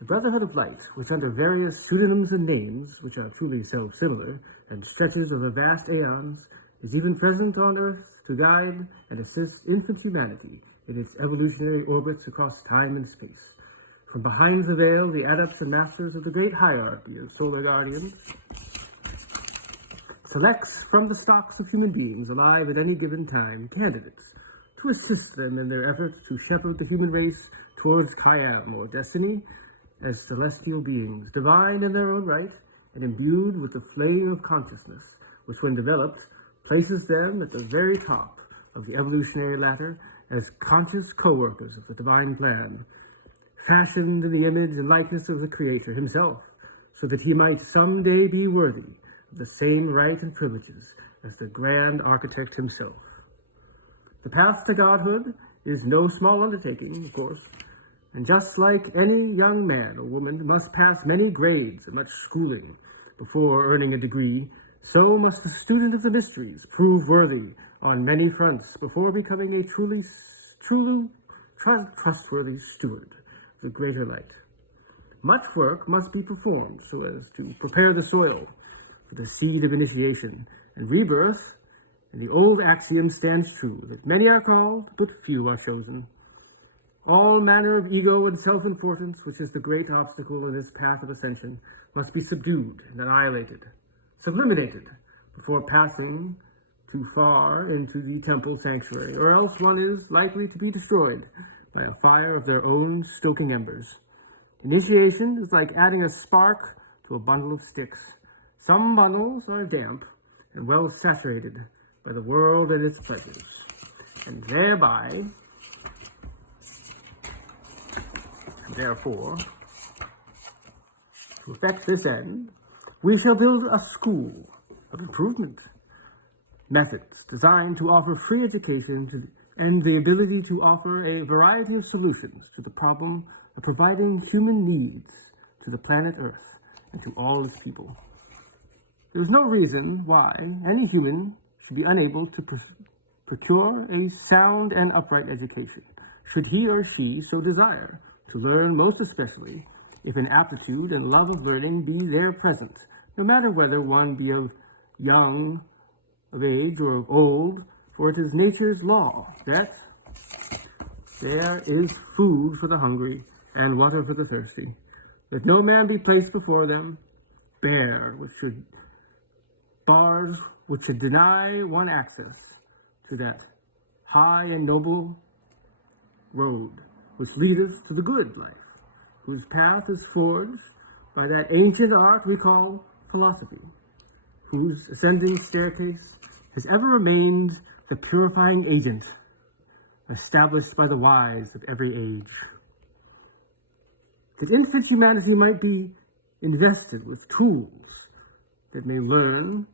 The Brotherhood of Light, which under various pseudonyms and names, which are truly self-similar, and stretches over vast aeons, is even present on Earth to guide and assist infant humanity in its evolutionary orbits across time and space. From behind the veil, the adepts and masters of the great hierarchy of solar guardians selects from the stocks of human beings alive at any given time candidates to assist them in their efforts to shepherd the human race towards Kayam, or destiny, as celestial beings, divine in their own right and imbued with the flame of consciousness, which when developed places them at the very top of the evolutionary ladder as conscious co-workers of the divine plan, fashioned in the image and likeness of the Creator himself, so that he might someday be worthy of the same right and privileges as the grand architect himself. The path to godhood is no small undertaking, of course, and just like any young man or woman must pass many grades and much schooling before earning a degree, so must the student of the mysteries prove worthy on many fronts before becoming a truly trustworthy steward of the greater light. Much work must be performed so as to prepare the soil for the seed of initiation and rebirth, and the old axiom stands true that many are called, but few are chosen. All manner of ego and self-importance, which is the great obstacle in this path of ascension, must be subdued and annihilated, sublimated, before passing too far into the temple sanctuary, or else one is likely to be destroyed by a fire of their own stoking embers. Initiation is like adding a spark to a bundle of sticks. Some bundles are damp and well saturated by the world and its pleasures, and therefore, to effect this end, we shall build a school of improvement, methods designed to offer free education and the ability to offer a variety of solutions to the problem of providing human needs to the planet Earth and to all its people. There is no reason why any human should be unable to procure a sound and upright education, should he or she so desire to learn, most especially if an aptitude and love of learning be there present, no matter whether one be of young, of age, or of old, for it is nature's law that there is food for the hungry and water for the thirsty. Let no man be placed before them bare, bars which should deny one access to that high and noble road which leadeth to the good life, whose path is forged by that ancient art we call philosophy, whose ascending staircase has ever remained the purifying agent established by the wise of every age. That infant humanity might be invested with tools that may learn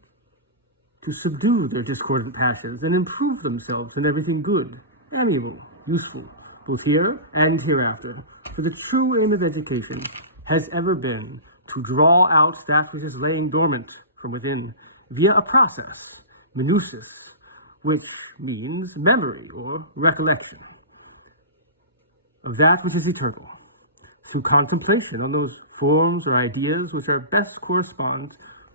to subdue their discordant passions and improve themselves in everything good, amiable, useful, both here and hereafter. For the true aim of education has ever been to draw out that which is laying dormant from within via a process, minutus, which means memory or recollection of that which is eternal, through contemplation on those forms or ideas which are best correspond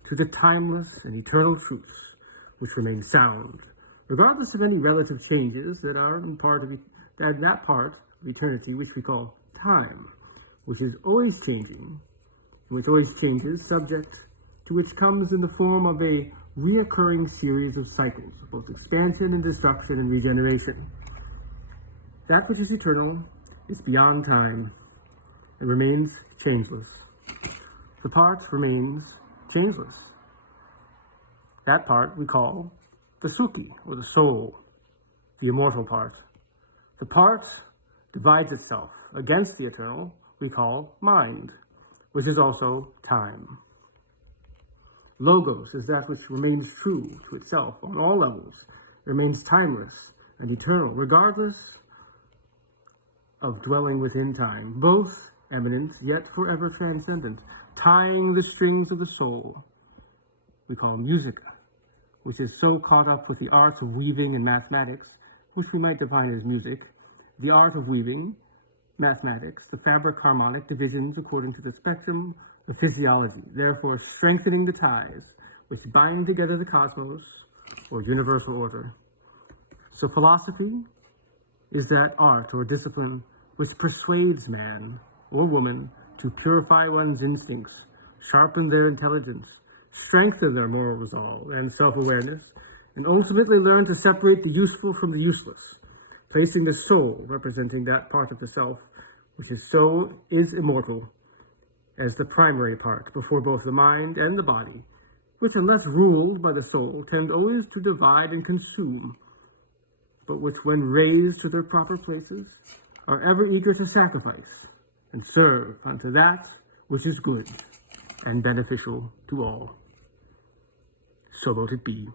to the timeless and eternal truths which remain sound, regardless of any relative changes that are that part of eternity which we call time, which is always changing, and which always changes, subject to which comes in the form of a reoccurring series of cycles of both expansion and destruction and regeneration. That which is eternal is beyond time and remains changeless. The part remains changeless. That part we call the Suki, or the soul, the immortal part. The part divides itself against the eternal we call mind, which is also time. Logos is that which remains true to itself on all levels, remains timeless and eternal, regardless of dwelling within time, both eminent yet forever transcendent, tying the strings of the soul we call musica, which is so caught up with the arts of weaving and mathematics, which we might define as music, the art of weaving, mathematics, the fabric harmonic divisions according to the spectrum of physiology, therefore strengthening the ties which bind together the cosmos or universal order. So philosophy is that art or discipline which persuades man or woman to purify one's instincts, sharpen their intelligence, strengthen their moral resolve and self-awareness, and ultimately learn to separate the useful from the useless, placing the soul, representing that part of the self which is immortal, as the primary part before both the mind and the body, which, unless ruled by the soul, tend always to divide and consume, but which, when raised to their proper places, are ever eager to sacrifice and serve unto that which is good and beneficial to all. So mote it be.